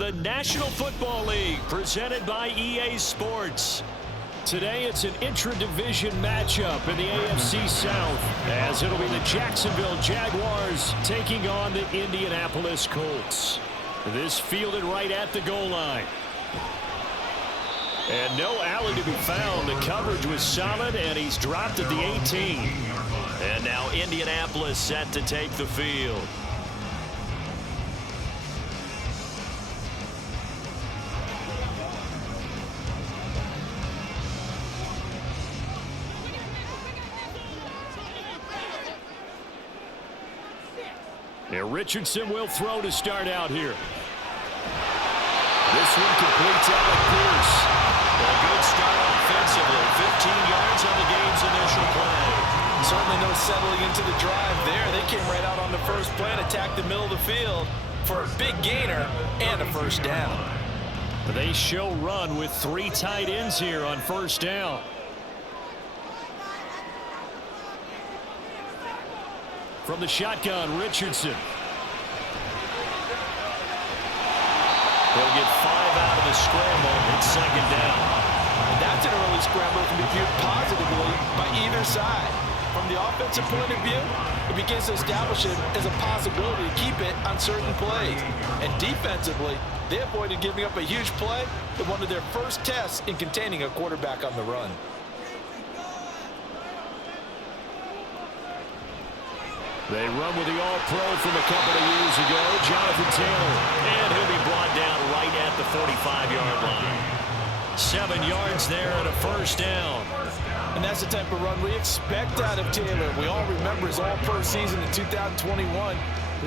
the National Football League, presented by EA Sports. Today, it's an intra-division matchup in the AFC South, as it'll be the Jacksonville Jaguars taking on the Indianapolis Colts. This fielded right at the goal line. And no alley to be found. The coverage was solid, and he's dropped at the 18. And now Indianapolis set to take the field. Now Richardson will throw to start out here. This one completes Alec Pierce. A good start offensively. 15 yards on the game's initial play. Certainly no settling into the drive there. They came right out on the first play and attacked the middle of the field for a big gainer and a first down. They show run with 3 tight ends here on first down. From the shotgun, Richardson. He'll get 5 out of the scramble. It's second down. And that's an early scramble that can be viewed positively by either side. From the offensive point of view, it begins to establish it as a possibility to keep it on certain plays. And defensively, they avoided giving up a huge play in one of their first tests in containing a quarterback on the run. They run with the All-Pro from a couple of years ago, Jonathan Taylor. And he'll be brought down right at the 45-yard line. 7 yards there and a first down. And that's the type of run we expect out of Taylor. We all remember his All-Pro season in 2021,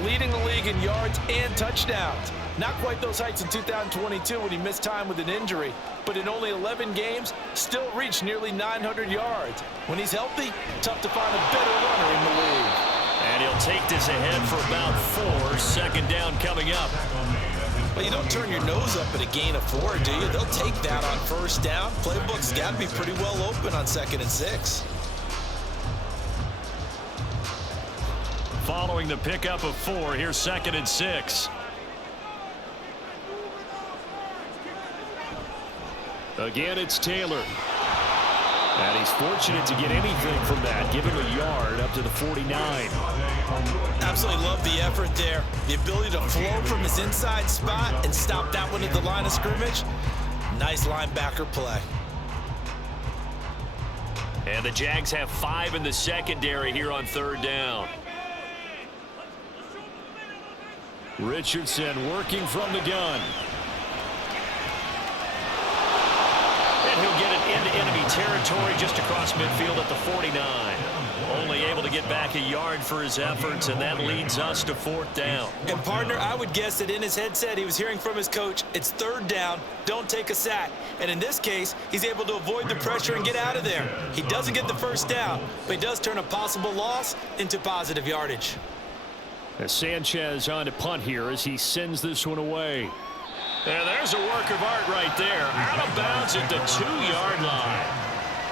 leading the league in yards and touchdowns. Not quite those heights in 2022 when he missed time with an injury, but in only 11 games, still reached nearly 900 yards. When he's healthy, tough to find a better runner in the league. And he'll take this ahead for about 4. Second down coming up. Well, you don't turn your nose up at a gain of 4, do you? They'll take that on first down. Playbook's got to be pretty well open on 2nd and 6. Following the pickup of 4, here's 2nd and 6. Again, it's Taylor. And he's fortunate to get anything from that. Give him a yard up to the 49. Absolutely love the effort there. The ability to flow from his inside spot and stop that one at the line of scrimmage. Nice linebacker play. And the Jags have 5 in the secondary here on 3rd down. Richardson working from the gun. And he'll get it into enemy territory just across midfield at the 49. Only able to get back a yard for his efforts, and that leads us to 4th down. And, partner, I would guess that in his headset he was hearing from his coach, it's 3rd down, don't take a sack. And in this case, he's able to avoid the pressure and get out of there. He doesn't get the first down, but he does turn a possible loss into positive yardage. As Sanchez on to punt here as he sends this one away. And there's a work of art right there. Out of bounds at the 2-yard line.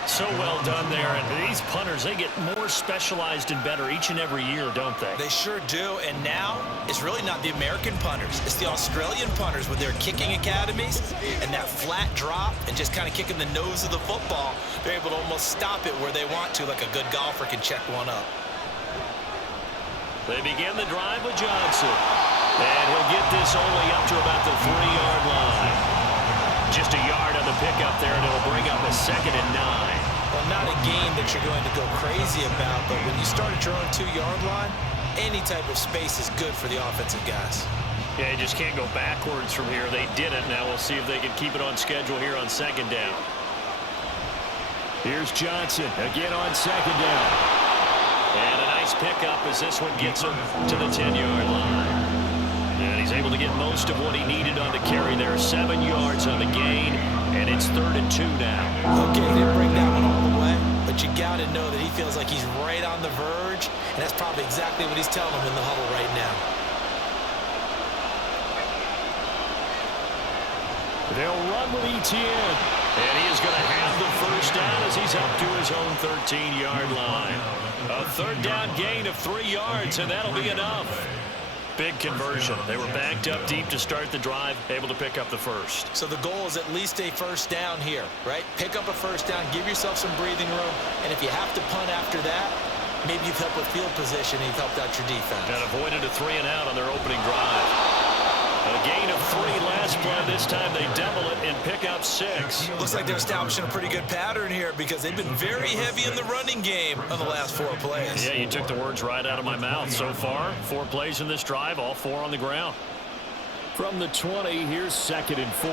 So well done there. And these punters, they get more specialized and better each and every year, don't they? They sure do. And now it's really not the American punters. It's the Australian punters with their kicking academies and that flat drop and just kind of kicking the nose of the football. They're able to almost stop it where they want to, like a good golfer can check one up. They begin the drive with Johnson. And he'll get this only up to about the 3-yard line. Just a yard on the pickup there, and it'll bring up a 2nd and 9. Well, not a gain that you're going to go crazy about, but when you start at your own 2-yard line, any type of space is good for the offensive guys. Yeah, you just can't go backwards from here. They did it. Now we'll see if they can keep it on schedule here on 2nd down. Here's Johnson again on 2nd down. And a nice pickup as this one gets him to the 10-yard line. And he's able to get most of what he needed on the carry there. 7 yards on the gain, and it's 3rd and 2 now. Okay, he didn't bring that one all the way, but you got to know that he feels like he's right on the verge, and that's probably exactly what he's telling him in the huddle right now. They'll run with Etienne, and he is going to have the first down as he's up to his own 13-yard line. A 3rd down gain of 3 yards, and that'll be enough. Big conversion. They were backed up deep to start the drive, able to pick up the first. So the goal is at least a first down here, right? Pick up a first down, give yourself some breathing room, and if you have to punt after that, maybe you've helped with field position and you've helped out your defense. And avoided a 3-and-out on their opening drive. A gain of 3 last play. This time they double it and pick up 6. Looks like they're establishing a pretty good pattern here because they've been very heavy in the running game on the last 4 plays. Yeah, you took the words right out of my mouth. So far, 4 plays in this drive, all 4 on the ground. From the 20, here's 2nd and 4.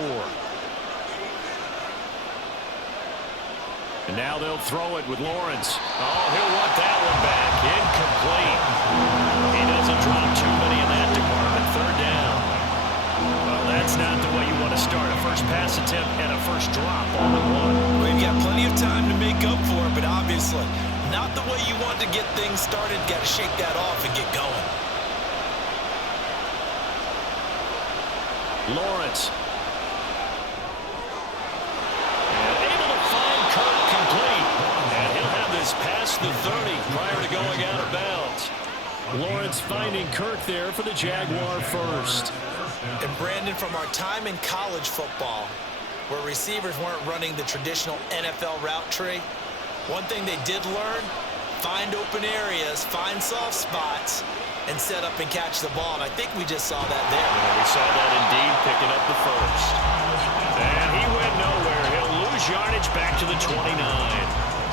And now they'll throw it with Lawrence. Oh, he'll want that one back. Incomplete. He doesn't drop too many in that department. 3rd down. Well, that's not the way you want to start. A first pass attempt and a first drop all in one. We've got plenty of time to make up for it, but obviously not the way you want to get things started. Got to shake that off and get going. Lawrence. And able to find Kirk complete. And he'll have this past the 30 prior to going out of bounds. Lawrence finding Kirk there for the Jaguar first. And Brandon, from our time in college football, where receivers weren't running the traditional NFL route tree, one thing they did learn, find open areas, find soft spots, and set up and catch the ball. And I think we just saw that there. Yeah, we saw that indeed, picking up the first. And he went nowhere. He'll lose yardage back to the 29.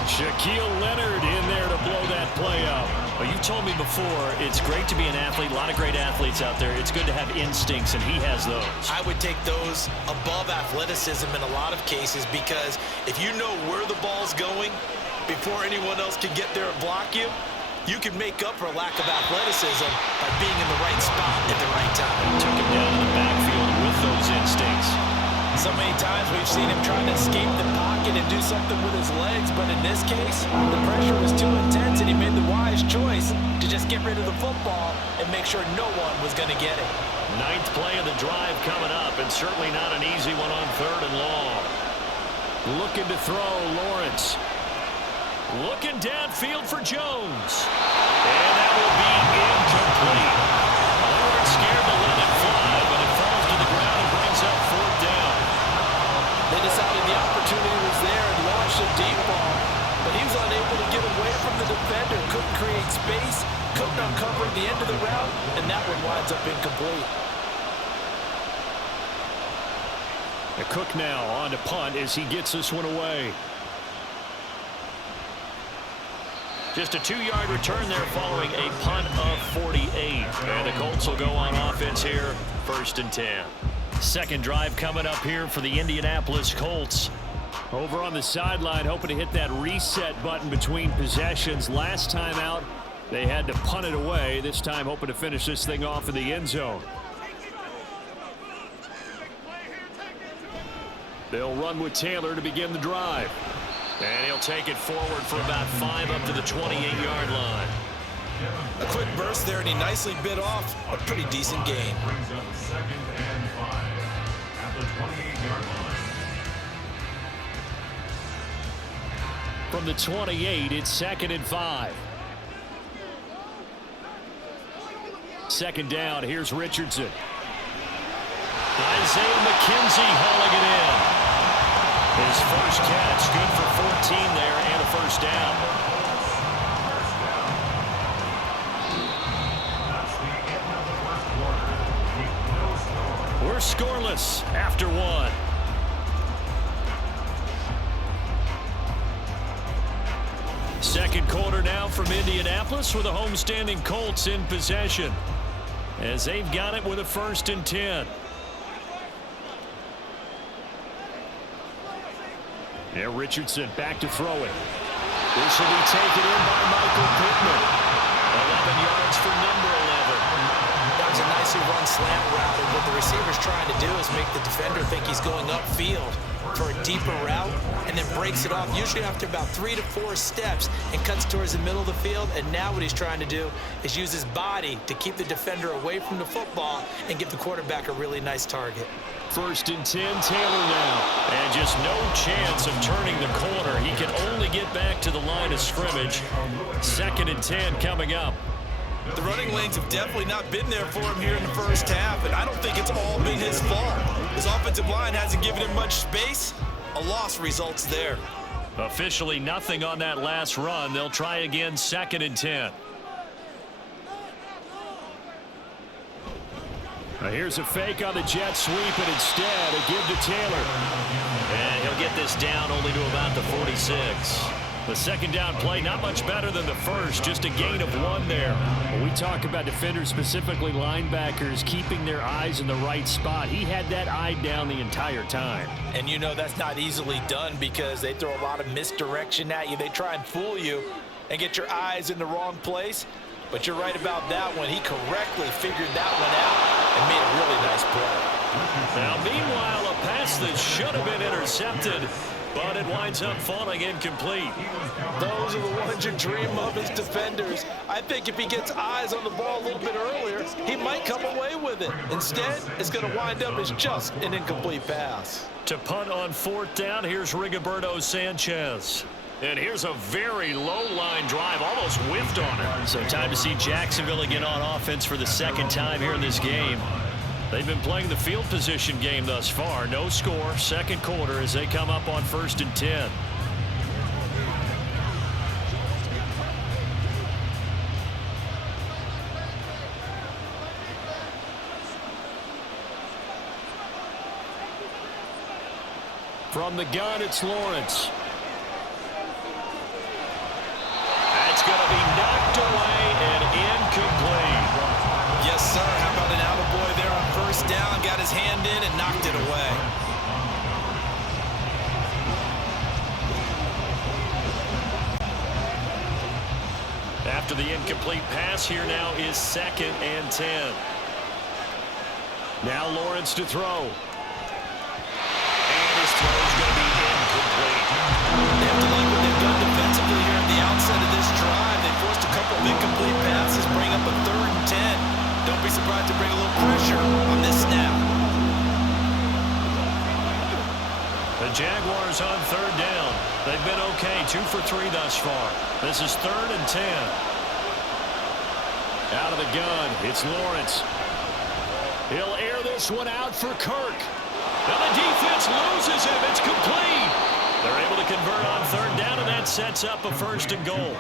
Shaquille Leonard in there to blow that play up. Well, you told me before, it's great to be an athlete. A lot of great athletes out there. It's good to have instincts, and he has those. I would take those above athleticism in a lot of cases because if you know where the ball's going before anyone else can get there and block you, you can make up for a lack of athleticism by being in the right spot at the right time. Took him down in the backfield with those instincts. So many times we've seen him trying to escape the pocket and do something with his legs, but in this case, the pressure was too intense and he made the wise choice to just get rid of the football and make sure no one was going to get it. 9th play of the drive coming up, and certainly not an easy one on 3rd and long. Looking to throw, Lawrence. Looking downfield for Jones. And that will be incomplete. They weren't scared to let it fly, but it falls to the ground and brings up 4th down. They decided the opportunity was there and launched a deep ball, but he was unable to get away from the defender, couldn't create space, couldn't uncover the end of the route, and that one winds up incomplete. The Cook now on to punt as he gets this one away. Just a 2-yard return there following a punt of 48. And the Colts will go on offense here, 1st and 10. 2nd drive coming up here for the Indianapolis Colts. Over on the sideline, hoping to hit that reset button between possessions. Last time out, they had to punt it away. This time, hoping to finish this thing off in the end zone. They'll run with Taylor to begin the drive. And he'll take it forward for about 5 up to the 28-yard line. A quick burst there, and he nicely bit off a pretty decent gain. From the 28, it's 2nd and 5. 2nd down, here's Richardson. Isaiah McKenzie hauling it in. His first catch, good for 14 there and a first down. We're scoreless after 1. Second quarter now from Indianapolis with the homestanding Colts in possession as they've got it with a 1st and 10. Yeah, Richardson back to throw it. This will be taken in by Michael Pittman. 11 yards for number 11. That was a nicely run slant route, and what the receiver's trying to do is make the defender think he's going upfield for a deeper route, and then breaks it off, usually after about 3 to 4 steps, and cuts towards the middle of the field. And now what he's trying to do is use his body to keep the defender away from the football and give the quarterback a really nice target. 1st and 10, Taylor now. And just no chance of turning the corner. He can only get back to the line of scrimmage. 2nd and 10 coming up. The running lanes have definitely not been there for him here in the first half, and I don't think it's all been his fault. His offensive line hasn't given him much space. A loss results there. Officially nothing on that last run. They'll try again, 2nd and 10. Now here's a fake on the jet sweep, and instead a give to Taylor. And he'll get this down only to about the 46. The second down play, not much better than the first, just a gain of 1 there. When we talk about defenders, specifically linebackers, keeping their eyes in the right spot, he had that eye down the entire time. And you know that's not easily done because they throw a lot of misdirection at you. They try and fool you and get your eyes in the wrong place. But you're right about that one. He correctly figured that one out and made a really nice play. Now, meanwhile, a pass that should have been intercepted, but it winds up falling incomplete. Those are the ones you dream of as defenders. I think if he gets eyes on the ball a little bit earlier, he might come away with it. Instead, it's going to wind up as just an incomplete pass. To punt on 4th down, here's Rigoberto Sanchez. And here's a very low-line drive, almost whiffed on it. So time to see Jacksonville again on offense for the 2nd time here in this game. They've been playing the field position game thus far. No score, 2nd quarter as they come up on 1st and 10. From the gun, it's Lawrence. That's going to be knocked away and incomplete. Yes, sir. How about an attaboy there on 1st down? Got his hand in and knocked it away. After the incomplete pass, here now is 2nd and 10. Now Lawrence to throw. And his throw is going to be incomplete. They have to like what they've done defensively here at the outset of this drive. They forced a couple of incomplete passes, bring up a 3rd and 10. Don't be surprised to bring a little pressure on this snap. The Jaguars on 3rd down. They've been okay, 2 for 3 thus far. This is 3rd and 10. Out of the gun, it's Lawrence. He'll air this one out for Kirk. Now the defense loses him. It's complete. They're able to convert on 3rd down, and that sets up a 1st and goal.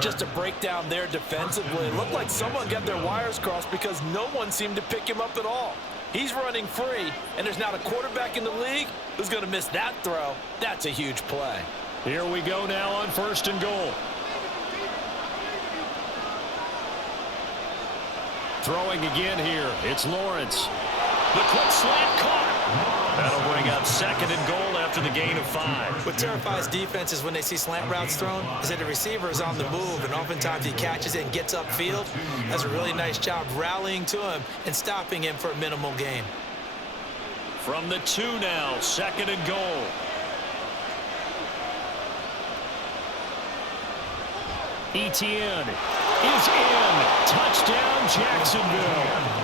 Just a breakdown there defensively. It looked like someone got their wires crossed because no one seemed to pick him up at all. He's running free, and there's not a quarterback in the league who's going to miss that throw. That's a huge play. Here we go now on 1st and goal. Throwing again here. It's Lawrence. The quick slant caught. That'll bring up 2nd and goal after the gain of 5. What terrifies defenses when they see slant routes thrown is that the receiver is on the move, and oftentimes he catches it and gets upfield. Does a really nice job rallying to him and stopping him for a minimal gain. From the 2 now, 2nd and goal. Etienne is in. Touchdown, Jacksonville.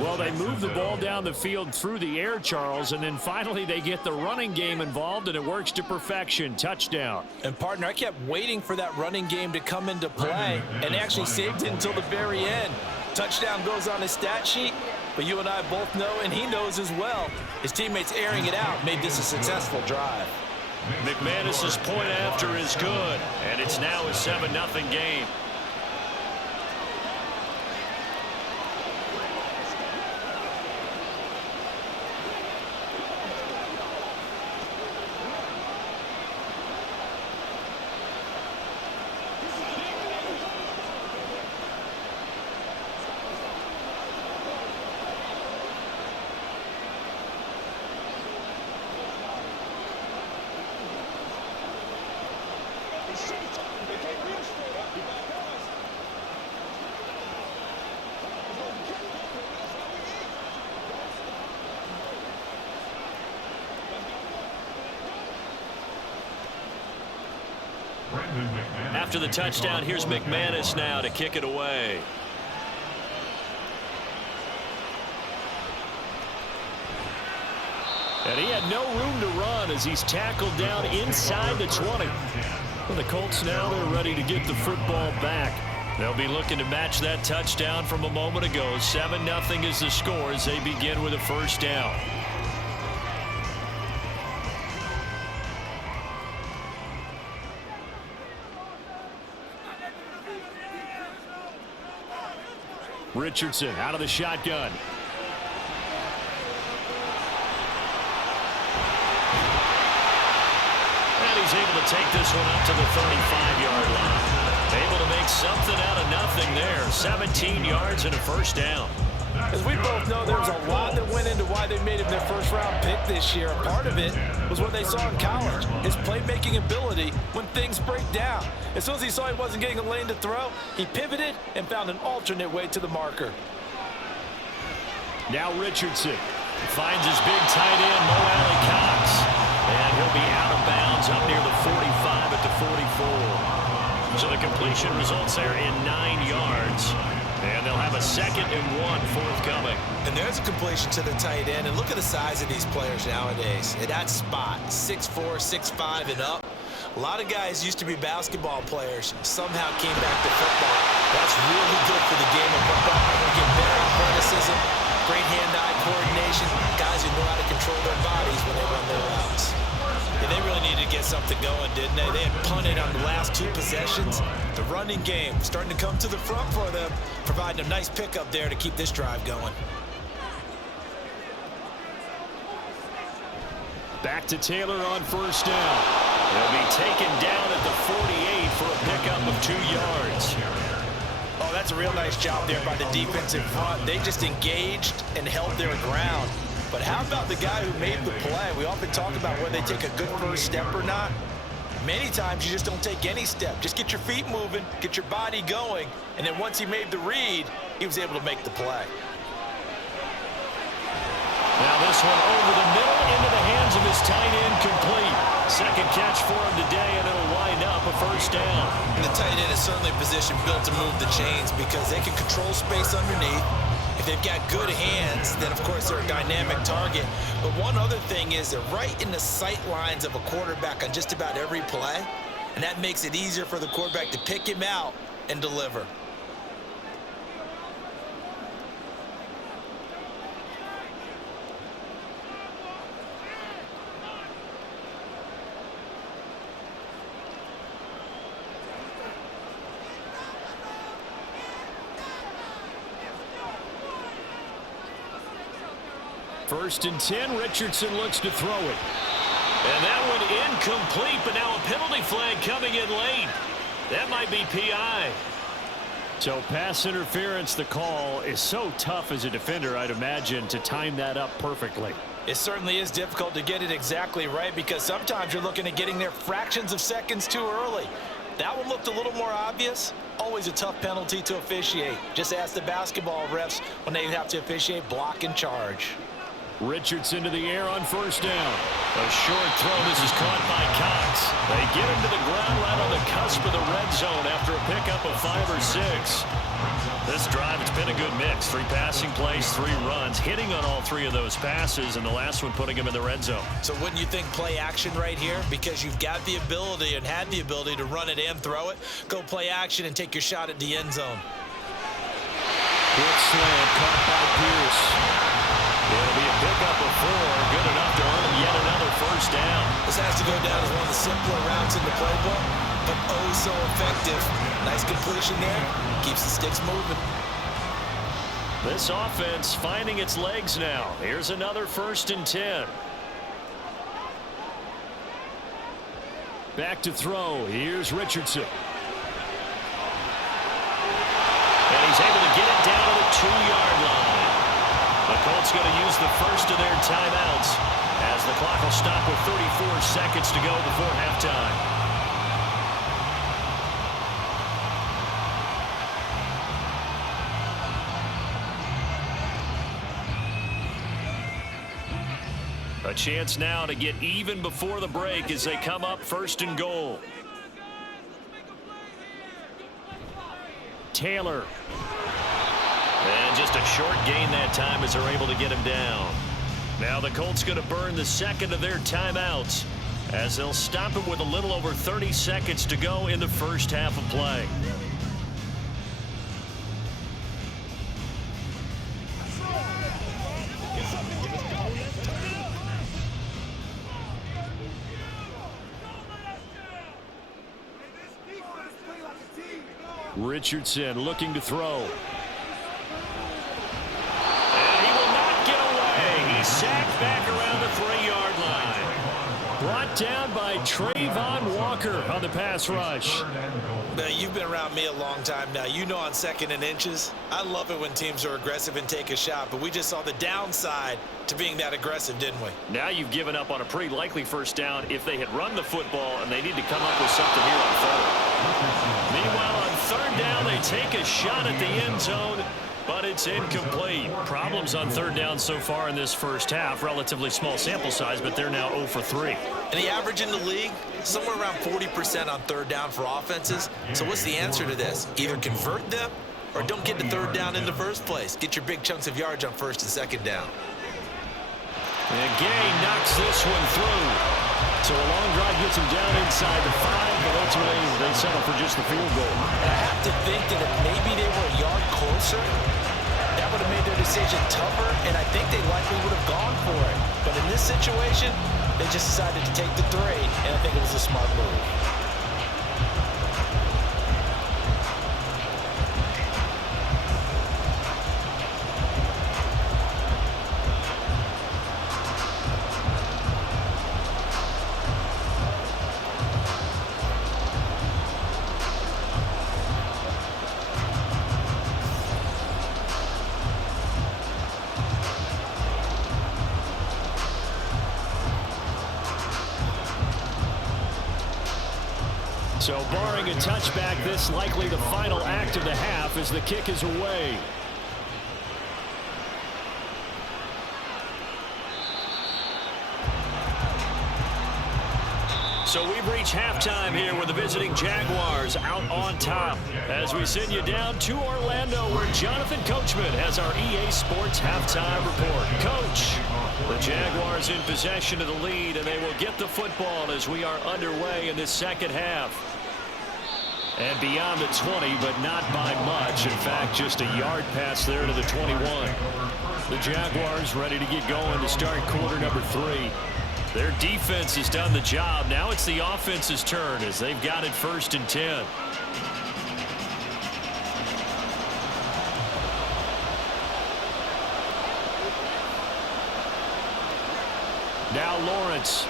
Well, they move the ball down the field through the air, Charles, and then finally they get the running game involved, and it works to perfection. Touchdown. And, partner, I kept waiting for that running game to come into play, and actually saved it until the very end. Touchdown goes on his stat sheet, but you and I both know, and he knows as well, his teammates airing it out made this a successful drive. McManus's point after is good, and it's now a 7-0 game. After the touchdown, here's McManus now to kick it away. And he had no room to run as he's tackled down inside the 20. Well, the Colts now, they're ready to get the football back. They'll be looking to match that touchdown from a moment ago. 7-0 is the score as they begin with a first down. Richardson out of the shotgun. And he's able to take this one up to the 35-yard line. Able to make something out of nothing there. 17 yards and a first down. As we both know, there's a lot that went into why they made him their first-round pick this year. Part of it was what they saw in college, his playmaking ability when things break down. As soon as he saw he wasn't getting a lane to throw, he pivoted and found an alternate way to the marker. Now Richardson finds his big tight end, Mo Alley Cox. And he'll be out of bounds up near the 45 at the 44. So the completion results there in 9 yards. And they'll have a 2nd and 1 forthcoming. And there's a completion to the tight end. And look at the size of these players nowadays. At that spot, 6'4", 6'5", and up. A lot of guys used to be basketball players, somehow came back to football. That's really good for the game of football. They get better athleticism, great hand-eye coordination, guys who know how to control their bodies when they run their routes. And they really needed to get something going, didn't they? They had punted on the last 2 possessions. The running game starting to come to the front for them, providing a nice pickup there to keep this drive going. Back to Taylor on first down. He'll be taken down at the 48 for a pickup of 2 yards. Oh, that's a real nice job there by the defensive front. They just engaged and held their ground. But how about the guy who made the play? We often talk about whether they take a good first step or not. Many times you just don't take any step. Just get your feet moving, get your body going, and then once he made the read, he was able to make the play. Now this one over the middle into the hands of his tight end, complete. 2nd catch for him today, and it'll wind up a first down. And the tight end is certainly a position built to move the chains because they can control space underneath. If they've got good hands, then of course they're a dynamic target. But one other thing is they're right in the sight lines of a quarterback on just about every play. And that makes it easier for the quarterback to pick him out and deliver. First and 10, Richardson looks to throw it. And that one incomplete, but now a penalty flag coming in late. That might be PI. So pass interference, the call is so tough as a defender, I'd imagine, to time that up perfectly. It certainly is difficult to get it exactly right because sometimes you're looking at getting there fractions of seconds too early. That one looked a little more obvious. Always a tough penalty to officiate. Just ask the basketball refs when they have to officiate block and charge. Richardson to the air on first down. A short throw. This is caught by Cox. They get him to the ground right on the cusp of the red zone after a pickup of 5 or 6. This drive, it's been a good mix. 3 passing plays, 3 runs, hitting on all 3 of those passes, and the last one putting him in the red zone. So wouldn't you think play action right here? Because you've got the ability and had the ability to run it and throw it. Go play action and take your shot at the end zone. Quick slam caught by Pierce. It'll be a pickup of 4, good enough to earn him yet another first down. This has to go down as one of the simpler routes in the playbook, but oh so effective. Nice completion there, keeps the sticks moving. This offense finding its legs now. Here's another first and 10. Back to throw. Here's Richardson. And he's able to get it down to the 2-yard line. The Colts going to use the first of their timeouts as the clock will stop with 34 seconds to go before halftime. A chance now to get even before the break as they come up 1st and goal. Taylor. And just a short gain that time as they're able to get him down. Now the Colts going to burn the 2nd of their timeouts as they'll stop him with a little over 30 seconds to go in the first half of play. Richardson looking to throw. And he will not get away. He's sacked back around the 3-yard line. Brought down by Trayvon Walker on the pass rush. Now, you've been around me a long time now. You know on 2nd and inches, I love it when teams are aggressive and take a shot, but we just saw the downside to being that aggressive, didn't we? Now you've given up on a pretty likely first down if they had run the football and they need to come up with something here on 3rd. Meanwhile, on 3rd down, they take a shot at the end zone, but it's incomplete. Problems on 3rd down so far in this first half. Relatively small sample size, but they're now 0 for 3. And the average in the league, somewhere around 40% on 3rd down for offenses. So what's the answer to this? Either convert them or don't get to 3rd down in the first place. Get your big chunks of yards on 1st and 2nd down. And Gay knocks this one through. So a long drive gets him down inside the 5, but ultimately they settle for just the field goal. And I have to think that if maybe they were a yard closer, that would have made their decision tougher, and I think they likely would have gone for it. But in this situation, they just decided to take the 3, and I think it was a smart move. So barring a touchback, this likely the final act of the half as the kick is away. So we've reached halftime here with the visiting Jaguars out on top. As we send you down to Orlando where Jonathan Coachman has our EA Sports halftime report. Coach, the Jaguars in possession of the lead, and they will get the football as we are underway in this second half. And beyond the 20, but not by much. In fact, just a yard pass there to the 21. The Jaguars ready to get going to start quarter number 3. Their defense has done the job. Now it's the offense's turn as they've got it 1st and 10. Now Lawrence.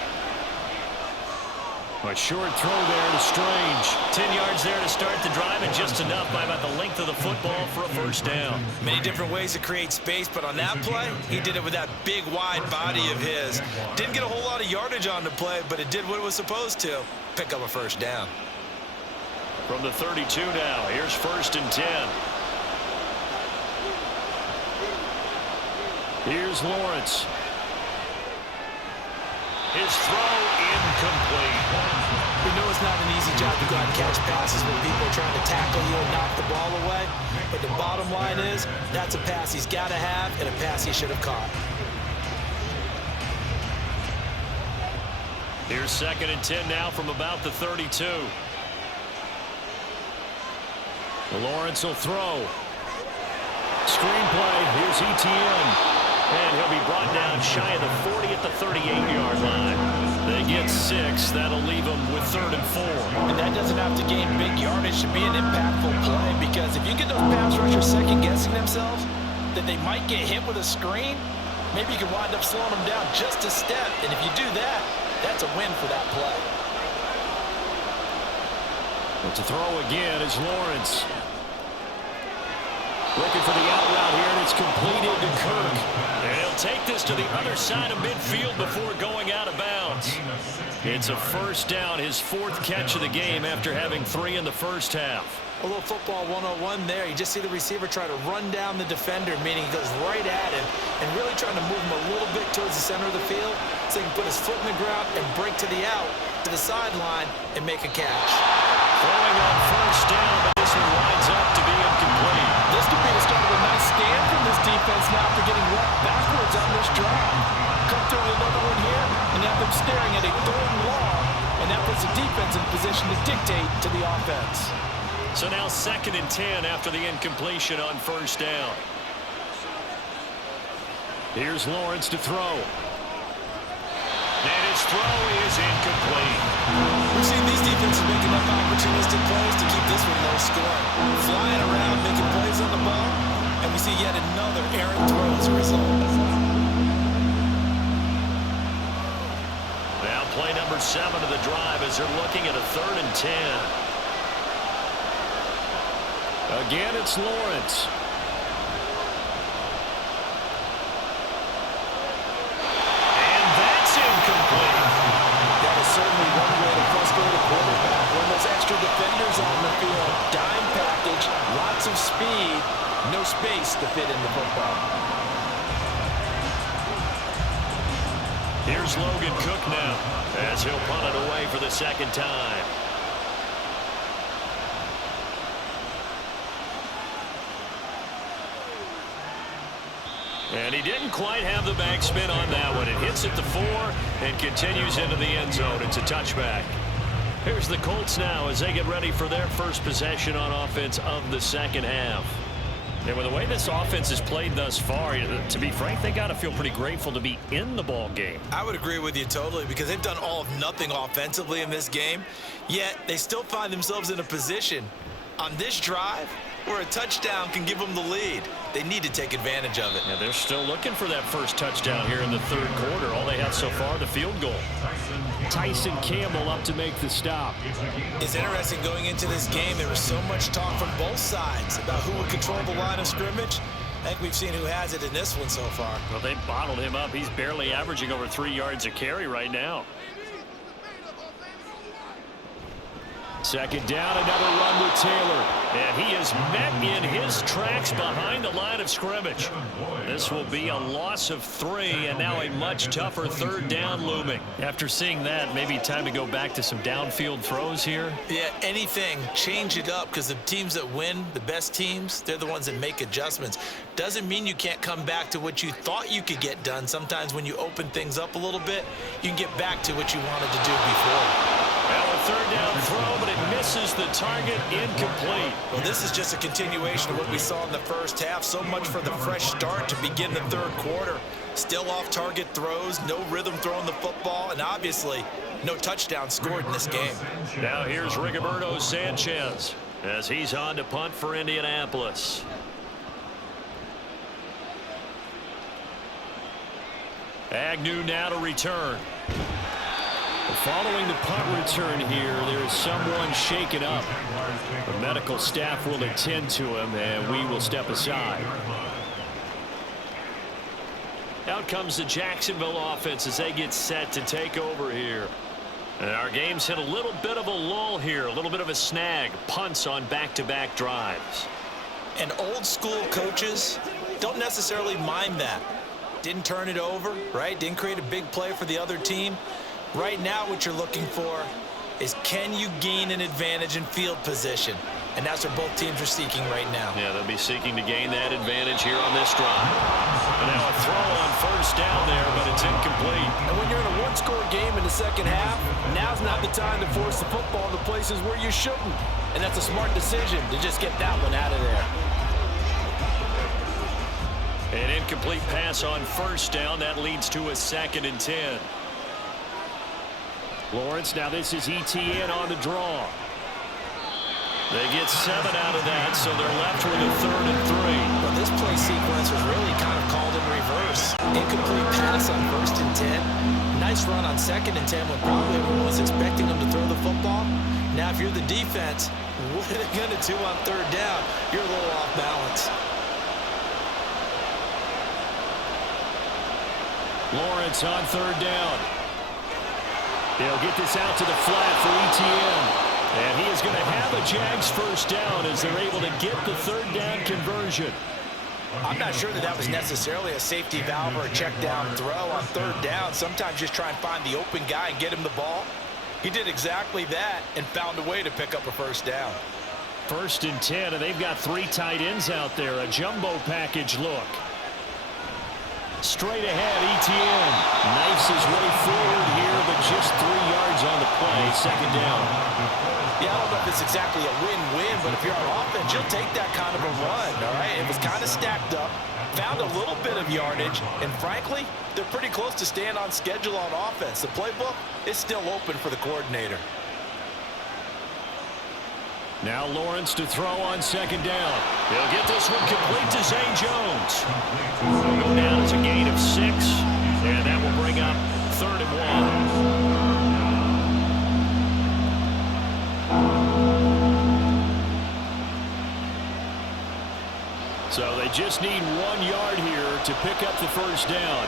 A short throw there to Strange. 10 yards there to start the drive, and just enough by about the length of the football for a first down. Many different ways to create space, but on that play, he did it with that big, wide body of his. Didn't get a whole lot of yardage on the play, but it did what it was supposed to. Pick up a first down. From the 32 now, here's 1st and 10. Here's Lawrence. His throw incomplete. We know it's not an easy job to go out and catch passes when people are trying to tackle you and knock the ball away. But the bottom line is, that's a pass he's got to have and a pass he should have caught. Here's 2nd and 10 now from about the 32. Lawrence will throw. Screenplay. Here's ETN. And he'll be brought down shy of the 40 at the 38-yard line. They get 6. That'll leave them with 3rd and 4. And that doesn't have to gain big yardage to be an impactful play, because if you get those pass rushers second-guessing themselves that they might get hit with a screen, maybe you can wind up slowing them down just a step. And if you do that, that's a win for that play. But to throw again is Lawrence. Looking for the out route here, and it's completed to Kirk. And he'll take this to the other side of midfield before going out of bounds. It's a first down, his 4th catch of the game after having 3 in the first half. A little football 101 there. You just see the receiver try to run down the defender, meaning he goes right at him and really trying to move him a little bit towards the center of the field so he can put his foot in the ground and break to the out, to the sideline, and make a catch. Throwing on first down, but this one winds up to be incomplete. This could be the start of a nice stand from this defense now after getting left backwards on this drive. Come through with another one here, and have them staring at a 3rd and long, and that puts the defense in position to dictate to the offense. So now 2nd and 10 after the incompletion on first down. Here's Lawrence to throw. And his throw is incomplete. We've seen these defenses make enough opportunistic plays to keep this one low scoring. Flying around, making plays on the ball, and we see yet another errant throw as a result. Now play number 7 of the drive as they're looking at a 3rd and 10. Again, it's Lawrence. And that's incomplete. That is certainly one way to frustrate a quarterback. When those extra defenders on the field, dime package, lots of speed, no space to fit in the football. Here's Logan Cook now as he'll punt it away for the 2nd time. And he didn't quite have the backspin on that one. It hits at the 4 and continues into the end zone. It's a touchback. Here's the Colts now as they get ready for their first possession on offense of the 2nd half. And with the way this offense has played thus far, to be frank, they got to feel pretty grateful to be in the ball game. I would agree with you totally because they've done all of nothing offensively in this game, yet they still find themselves in a position on this drive where a touchdown can give them the lead. They need to take advantage of it. Yeah, they're still looking for that first touchdown here in the 3rd quarter. All they have so far, the field goal. Tyson Campbell up to make the stop. It's interesting going into this game. There was so much talk from both sides about who would control the line of scrimmage. I think we've seen who has it in this one so far. Well, they bottled him up. He's barely averaging over 3 yards a carry right now. 2nd down, another run with Taylor. And he is met in his tracks behind the line of scrimmage. This will be a loss of 3, and now a much tougher 3rd down looming. After seeing that, maybe time to go back to some downfield throws here. Yeah, anything, change it up because the teams that win, the best teams, they're the ones that make adjustments. Doesn't mean you can't come back to what you thought you could get done. Sometimes when you open things up a little bit, you can get back to what you wanted to do before. Now a 3rd down throw, but it misses the target, incomplete. Well, this is just a continuation of what we saw in the 1st half. So much for the fresh start to begin the 3rd quarter. Still off-target throws, no rhythm throwing the football, and obviously no touchdown scored in this game. Now here's Rigoberto Sanchez as he's on to punt for Indianapolis. Agnew now to return. Following the punt return here, there is someone shaken up. The medical staff will attend to him, and we will step aside. Out comes the Jacksonville offense as they get set to take over here. And our game's hit a little bit of a lull here, a little bit of a snag. Punts on back-to-back drives. And old-school coaches don't necessarily mind that. Didn't turn it over, right? Didn't create a big play for the other team. Right now, what you're looking for is can you gain an advantage in field position? And that's what both teams are seeking right now. Yeah, they'll be seeking to gain that advantage here on this drive. And now a throw on 1st down there, but it's incomplete. And when you're in a one-score game in the 2nd half, now's not the time to force the football in the places where you shouldn't. And that's a smart decision to just get that one out of there. An incomplete pass on 1st down. That leads to a 2nd and 10. Lawrence, now this is ETN on the draw. They get 7 out of that, so they're left with a 3rd and 3. Well, this play sequence was really kind of called in reverse. Incomplete pass on 1st and 10. Nice run on 2nd and 10 when probably everyone was expecting them to throw the football. Now, if you're the defense, what are they going to do on 3rd down? You're a little off balance. Lawrence on 3rd down. They'll get this out to the flat for ETN. And he is going to have a Jags 1st down as they're able to get the 3rd down conversion. I'm not sure that was necessarily a safety valve or a check down throw on 3rd down. Sometimes just try and find the open guy and get him the ball. He did exactly that and found a way to pick up a 1st down. 1st and 10, and they've got 3 tight ends out there. A jumbo package look. Straight ahead, ETN knifes his way forward here, but just 3 yards on the play. 2nd down. Yeah, I don't know if it's exactly a win-win, but if you're on offense, you'll take that kind of a run, all right? It was kind of stacked up. found a little bit of yardage, and frankly, they're pretty close to staying on schedule on offense. The playbook is still open for the coordinator. Now Lawrence to throw on second down. He'll get this one complete to Zay Jones. Will go down as a gain of 6, and that will bring up 3rd and 1. So they just need 1 yard here to pick up the first down.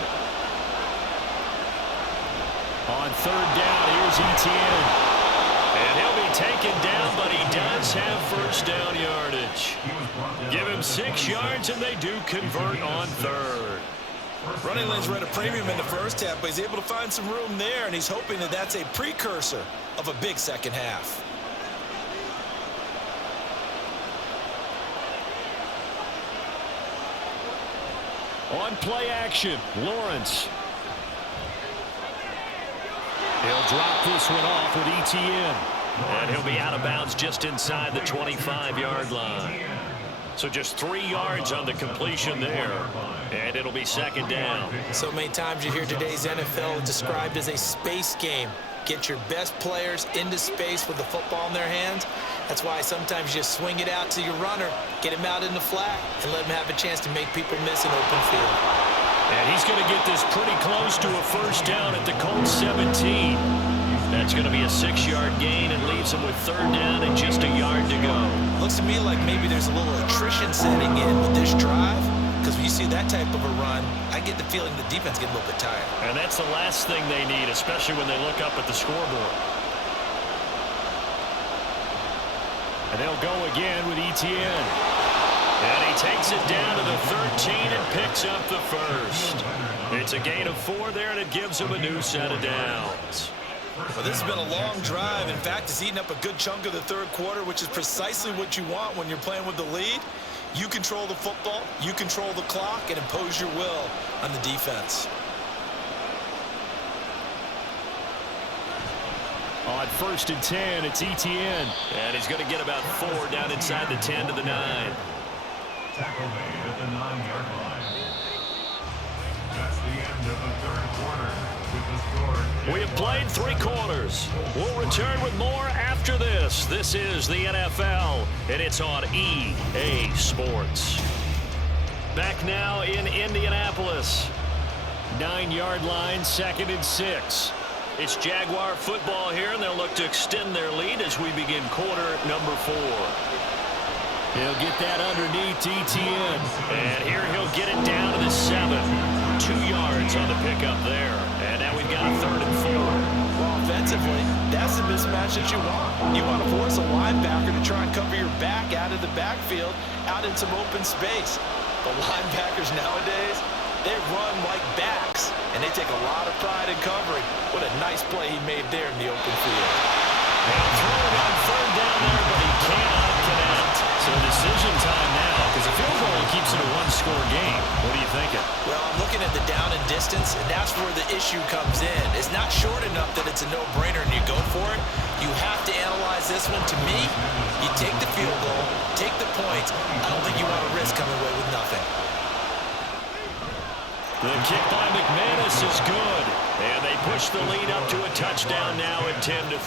On 3rd down, here's Etienne. And he'll be taken down, but he does have first down yardage. Give him 6 yards, and they do convert on 3rd. Running lanes were at a premium in the first half, but he's able to find some room there, and he's hoping that that's a precursor of a big second half. On play action, Lawrence. He'll drop this one off with Etienne. And he'll be out of bounds just inside the 25-yard line. So just 3 yards on the completion there. And it'll be second down. So many times you hear today's NFL described as a space game. Get your best players into space with the football in their hands. That's why sometimes you just swing it out to your runner, get him out in the flat, and let him have a chance to make people miss an open field. And he's going to get this pretty close to a first down at the Colts 17. That's going to be a 6-yard gain and leaves him with 3rd down and just a yard to go. Looks to me like maybe there's a little attrition setting in with this drive, because when you see that type of a run, I get the feeling the defense gets a little bit tired. And that's the last thing they need, especially when they look up at the scoreboard. And they'll go again with Etienne. And he takes it down to the 13 and picks up the first. It's a gain of 4 there, and it gives him a new set of downs. Well, this has been a long drive. In fact, it's eaten up a good chunk of the 3rd quarter, which is precisely what you want when you're playing with the lead. You control the football, you control the clock, and impose your will on the defense. On 1st and 10, it's Etienne. And he's going to get about 4 down inside the 10 to the 9. Tackle made at the 9-yard line. That's the end of the 3rd quarter with the score. We have played 3 quarters. We'll return with more after this. This is the NFL, and it's on EA Sports. Back now in Indianapolis. 9-yard line, 2nd and 6. It's Jaguar football here, and they'll look to extend their lead as we begin quarter number 4. He'll get that underneath Etienne. And here he'll get it down to the 7. 2 yards on the pickup there. And now we've got a 3rd and 4. Well, offensively, that's the mismatch that you want. You want to force a linebacker to try and cover your back out of the backfield, out in some open space. The linebackers nowadays, they run like backs, and they take a lot of pride in covering. What a nice play he made there in the open field. And throwing on 3rd down there, but he cannot connect. So decision time now, because a field goal keeps it a 1-score game. What are you thinking? Well, I'm looking at the down and distance, and that's where the issue comes in. It's not short enough that it's a no-brainer and you go for it. You have to analyze this one. To me, you take the field goal, take the points. I don't think you want to risk coming away with nothing. The kick by McManus is good. And they push the lead up to a touchdown now at 10-3.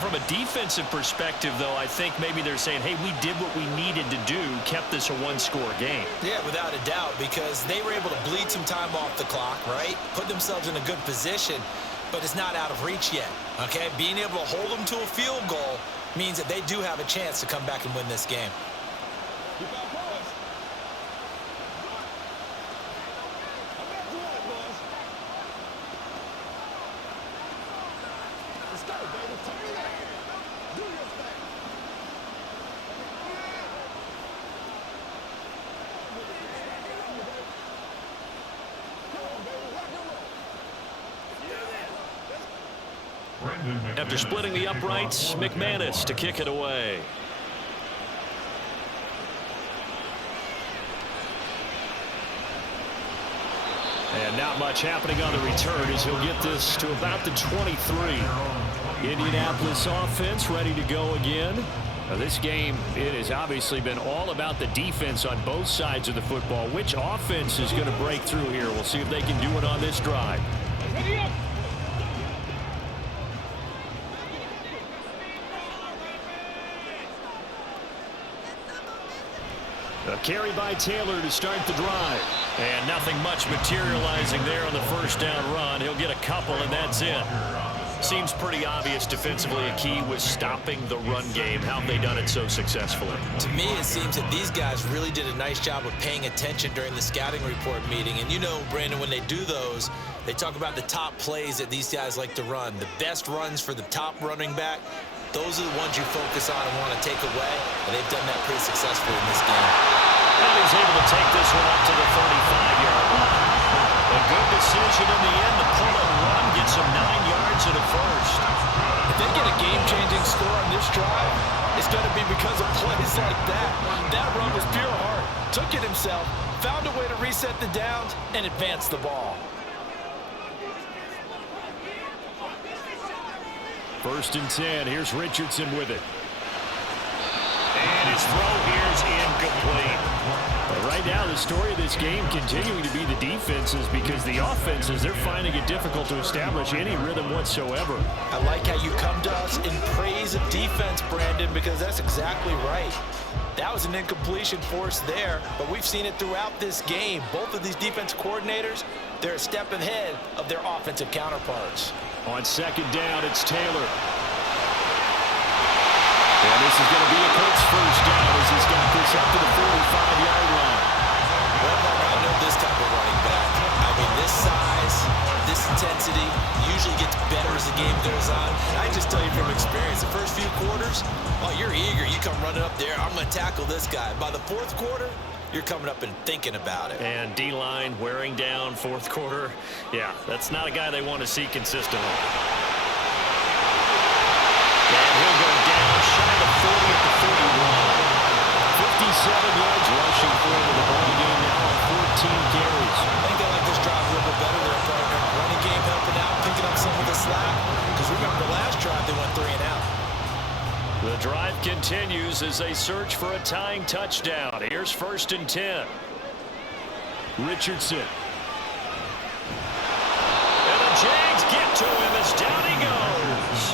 From a defensive perspective, though, I think maybe they're saying, hey, we did what we needed to do, kept this a 1-score game. Yeah, without a doubt, because they were able to bleed some time off the clock, right? Put themselves in a good position, but it's not out of reach yet, okay? Being able to hold them to a field goal means that they do have a chance to come back and win this game. After splitting the uprights, McManus to kick it away. And not much happening on the return as he'll get this to about the 23. Indianapolis offense ready to go again. This game, it has obviously been all about the defense on both sides of the football. Which offense is going to break through here? We'll see if they can do it on this drive. A carry by Taylor to start the drive. And nothing much materializing there on the first down run. He'll get a couple, and that's it. Seems pretty obvious defensively a key was stopping the run game. How have they done it so successfully? To me, it seems that these guys really did a nice job of paying attention during the scouting report meeting. And you know, Brandon, when they do those, they talk about the top plays that these guys like to run. The best runs for the top running back, those are the ones you focus on and want to take away. And they've done that pretty successfully in this game. And he's able to take this one up to the 35-yard line. A good decision in the end to pull and run, gets him 9 yards and a first. If they get a game-changing score on this drive, it's going to be because of plays like that. That run was pure heart. Took it himself, found a way to reset the downs, and advance the ball. First and 10. Here's Richardson with it. And his throw here's incomplete. But right now, the story of this game continuing to be the defenses, because the offenses, they're finding it difficult to establish any rhythm whatsoever. I like how you come to us in praise of defense, Brandon, because that's exactly right. That was an incompletion force there, but we've seen it throughout this game. Both of these defense coordinators, they're a step ahead of their offensive counterparts. On second down, it's Taylor. And this is going to be a Colts first down as he's got this up to the 45-yard line. Well, I know this type of running back. I mean, this size, this intensity usually gets better as the game goes on. I just tell you from experience, the first few quarters, oh, you're eager. You come running up there, I'm going to tackle this guy. By the fourth quarter, you're coming up and thinking about it. And D-line wearing down fourth quarter. Yeah, that's not a guy they want to see consistently. And he'll go down shy of 40 at the 41. 57 yards rushing for him in the ball game now on 14 carries. I think they like this drive a little bit better there, partner. Running game helping out, picking up some of the slack. Because remember, the last drive they went 3 and out. The drive continues as they search for a tying touchdown. Here's first and 10. Richardson. And the Jags get to him as down he goes.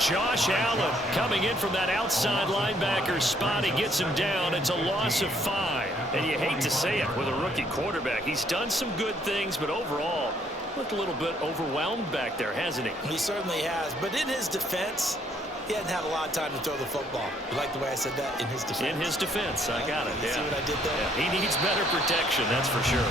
Josh Allen coming in from that outside linebacker spot. He gets him down. It's a loss of 5. And you hate to say it with a rookie quarterback. He's done some good things, but overall, looked a little bit overwhelmed back there, hasn't he? He certainly has. But in his defense, he hadn't had a lot of time to throw the football. You like the way I said that? In his defense? In his defense. I got it. You see what I did there? Yeah, he needs better protection, that's for sure.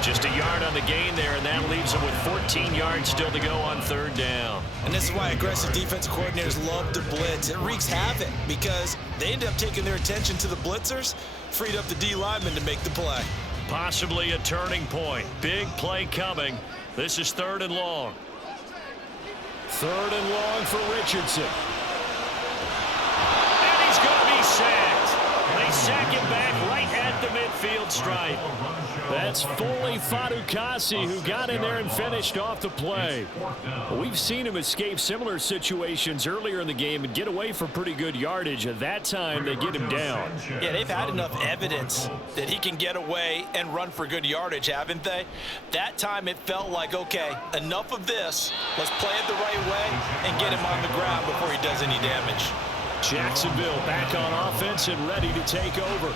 Just a yard on the gain there, and that leaves him with 14 yards still to go on third down. And this is why aggressive defensive coordinators love to blitz. It wreaks havoc because they end up taking their attention to the blitzers, freed up the D lineman to make the play. Possibly a turning point. Big play coming. This is third and long. Third and long for Richardson. And he's going to be sacked. They sack him back right at the midfield stripe. That's Foley Fadukasi who got in there and finished off the play. We've seen him escape similar situations earlier in the game and get away for pretty good yardage. At that time, they get him down. Yeah, they've had enough evidence that he can get away and run for good yardage, haven't they? That time it felt like, okay, enough of this. Let's play it the right way and get him on the ground before he does any damage. Jacksonville back on offense and ready to take over.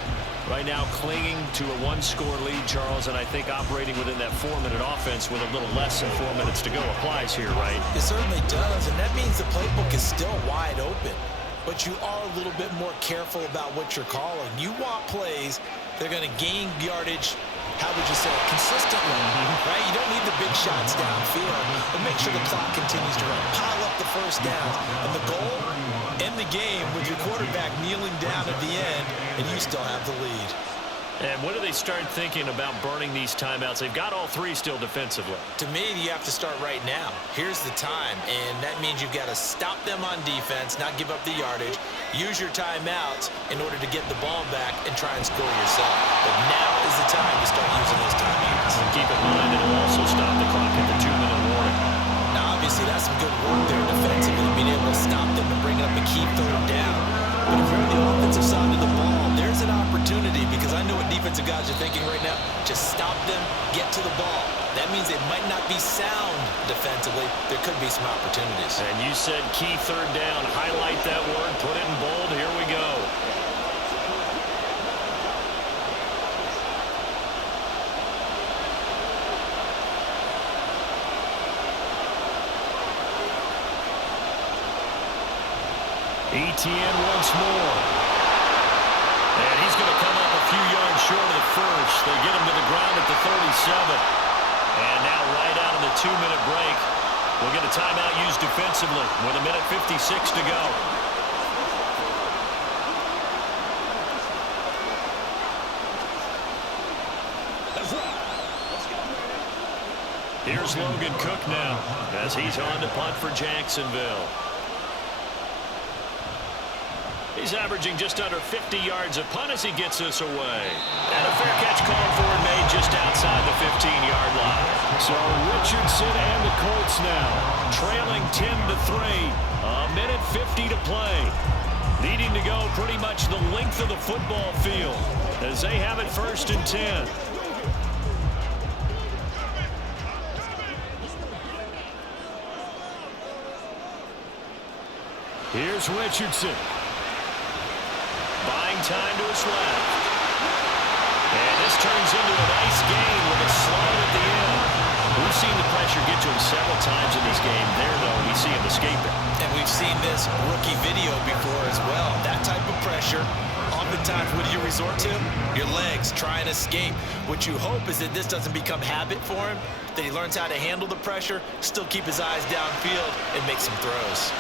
Right now clinging to a one-score lead, Charles, and I think operating within that 4-minute offense with a little less than 4 minutes to go applies here, right? It certainly does, and that means the playbook is still wide open. But you are a little bit more careful about what you're calling. You want plays that are going to gain yardage, how would you say, consistently, right? You don't need the big shots downfield, but make sure the clock continues to run. Pile up the first downs. And the goal, end the game with your quarterback kneeling down at the end, and you still have the lead. And when do they start thinking about burning these timeouts? They've got all 3 still defensively. To me, you have to start right now. Here's the time, and that means you've got to stop them on defense, not give up the yardage, use your timeouts in order to get the ball back and try and score yourself. But now is the time to start using those timeouts. And keep in mind, it'll also stop the clock at the 2-minute warning. Now, obviously, that's some good work there defensively, being able to stop them and bring up a key third down. But if you're on the offensive side of the ball, there's an opportunity, because I know what defensive guys are thinking right now. Just stop them, get to the ball. That means they might not be sound defensively. There could be some opportunities. And you said key third down. Highlight that word. Put it in bold. Here we go. ETN once more. And he's going to come up a few yards short of the first. They get him to the ground at the 37. And now right out of the 2-minute break, we'll get a timeout used defensively with 1:56 to go. Here's Logan Cook now as he's on to punt for Jacksonville. He's averaging just under 50 yards a punt as he gets this away. And a fair catch called for and made just outside the 15-yard line. So Richardson and the Colts now trailing 10-3. 1:50 to play. Needing to go pretty much the length of the football field as they have it 1st and 10. Here's Richardson. Buying time to his left. And this turns into a nice gain with a slide at the end. We've seen the pressure get to him several times in this game. There, though, we see him escape it. And we've seen this rookie video before as well. That type of pressure, oftentimes, what do you resort to? Your legs, try and escape. What you hope is that this doesn't become habit for him, that he learns how to handle the pressure, still keep his eyes downfield, and make some throws.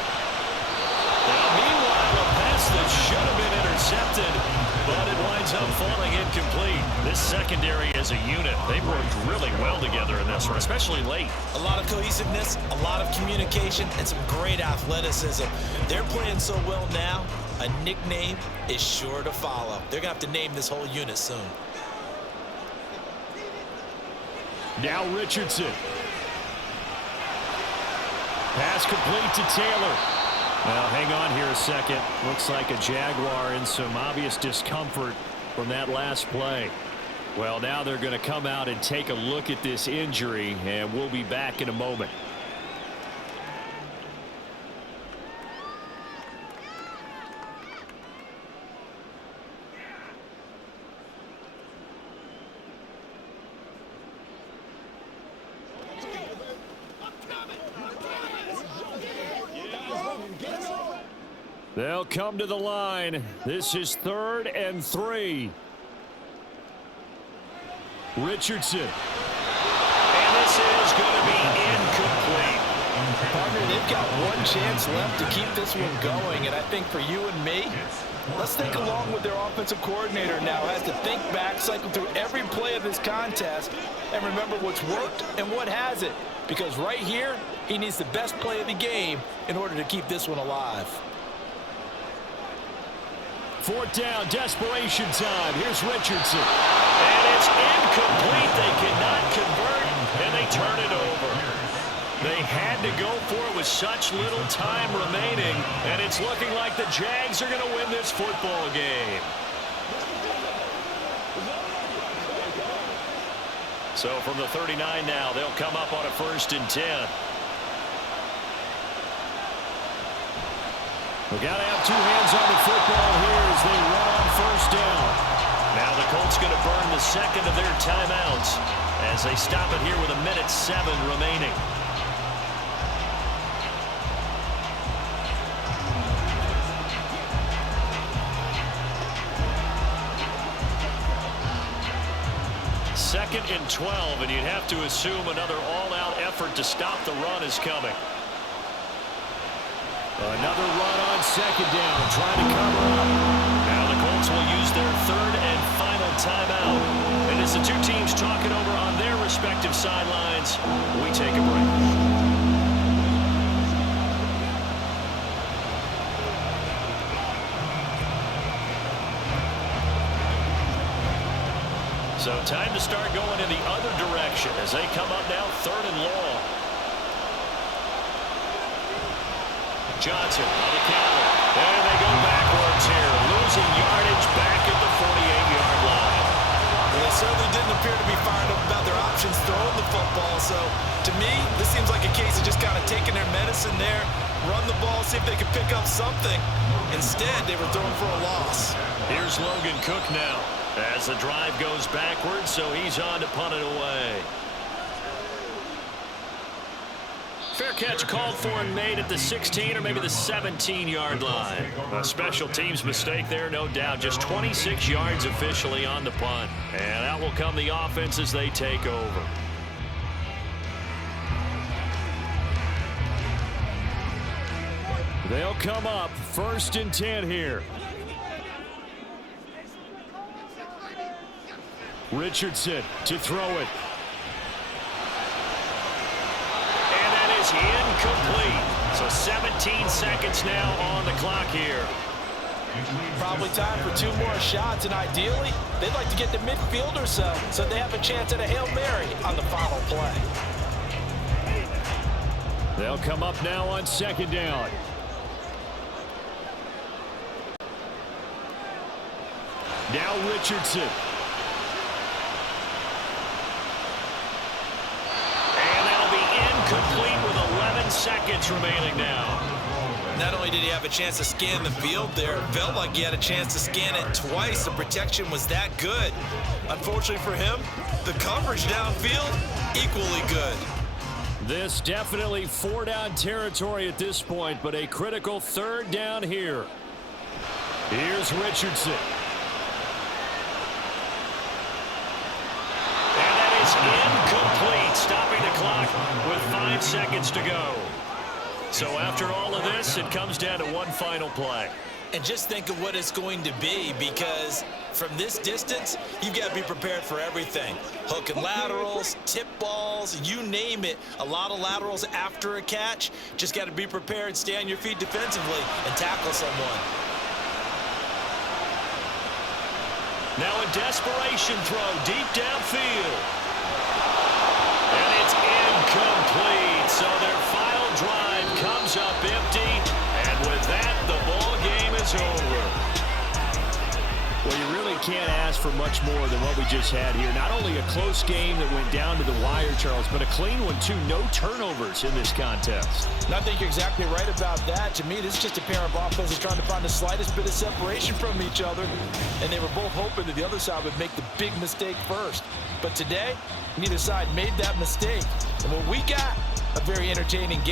Now, meanwhile, a pass that should have been intercepted, but it winds up falling incomplete. This secondary as a unit, they've worked really well together in this one, especially late. A lot of cohesiveness, a lot of communication, and some great athleticism. They're playing so well now, a nickname is sure to follow. They're going to have to name this whole unit soon. Now Richardson. Pass complete to Taylor. Well, hang on here a second. Looks like a Jaguar in some obvious discomfort from that last play. Well, now they're going to come out and take a look at this injury, and we'll be back in a moment. They'll come to the line. This is 3rd and 3. Richardson. And this is going to be incomplete. Partner, they've got one chance left to keep this one going, and I think for you and me, let's think along with their offensive coordinator now has to think back, cycle through every play of this contest, and remember what's worked and what hasn't. Because right here, he needs the best play of the game in order to keep this one alive. 4th down, desperation time. Here's Richardson. And it's incomplete. They cannot convert, and they turn it over. They had to go for it with such little time remaining, and it's looking like the Jags are going to win this football game. So from the 39 now, they'll come up on a 1st and 10. We've got to have 2 hands on the football here as they run on 1st down. Now the Colts going to burn the second of their timeouts as they stop it here with 1:07 remaining. Second and 12, and you'd have to assume another all-out effort to stop the run is coming. Another run on 2nd down, trying to cover up. Now the Colts will use their 3rd and final timeout. And as the two teams talk it over on their respective sidelines, we take a break. So time to start going in the other direction as they come up now 3rd and long. Johnson on the counter. And they go backwards here. didn't appear to be fired up about their options throwing the football. So, to me, this seems like a case of just kind of taking their medicine there, run the ball, see if they can pick up something. Instead, they were throwing for a loss. Here's Logan Cook now as the drive goes backwards, so he's on to punt it away. Fair catch called for and made at the 16 or maybe the 17-yard line. A special teams mistake there, no doubt. Just 26 yards officially on the punt. And out will come the offense as they take over. They'll come up 1st and 10 here. Richardson to throw it. Incomplete. So 17 seconds now on the clock here. Probably time for 2 more shots, and ideally, they'd like to get the midfielder so they have a chance at a Hail Mary on the final play. They'll come up now on 2nd down. Now Richardson. Complete with 11 seconds remaining now. Not only did he have a chance to scan the field there, it felt like he had a chance to scan it twice. The protection was that good. Unfortunately for him, the coverage downfield, equally good. This definitely 4-down territory at this point, but a critical 3rd down here. Here's Richardson. Incomplete, stopping the clock with 5 seconds to go. So after all of this, it comes down to one final play. And just think of what it's going to be, because from this distance, you've got to be prepared for everything. Hook and laterals, tip balls, you name it. A lot of laterals after a catch. Just got to be prepared, stay on your feet defensively, and tackle someone. Now a desperation throw deep downfield. And it's incomplete. So their final drive comes up empty. And with that, the ball game is over. Well, you really can't ask for much more than what we just had here. Not only a close game that went down to the wire, Charles, but a clean one, too. No turnovers in this contest. And I think you're exactly right about that. To me, this is just a pair of offenses trying to find the slightest bit of separation from each other. And they were both hoping that the other side would make the big mistake first. But today, neither side made that mistake. And what we got, a very entertaining game.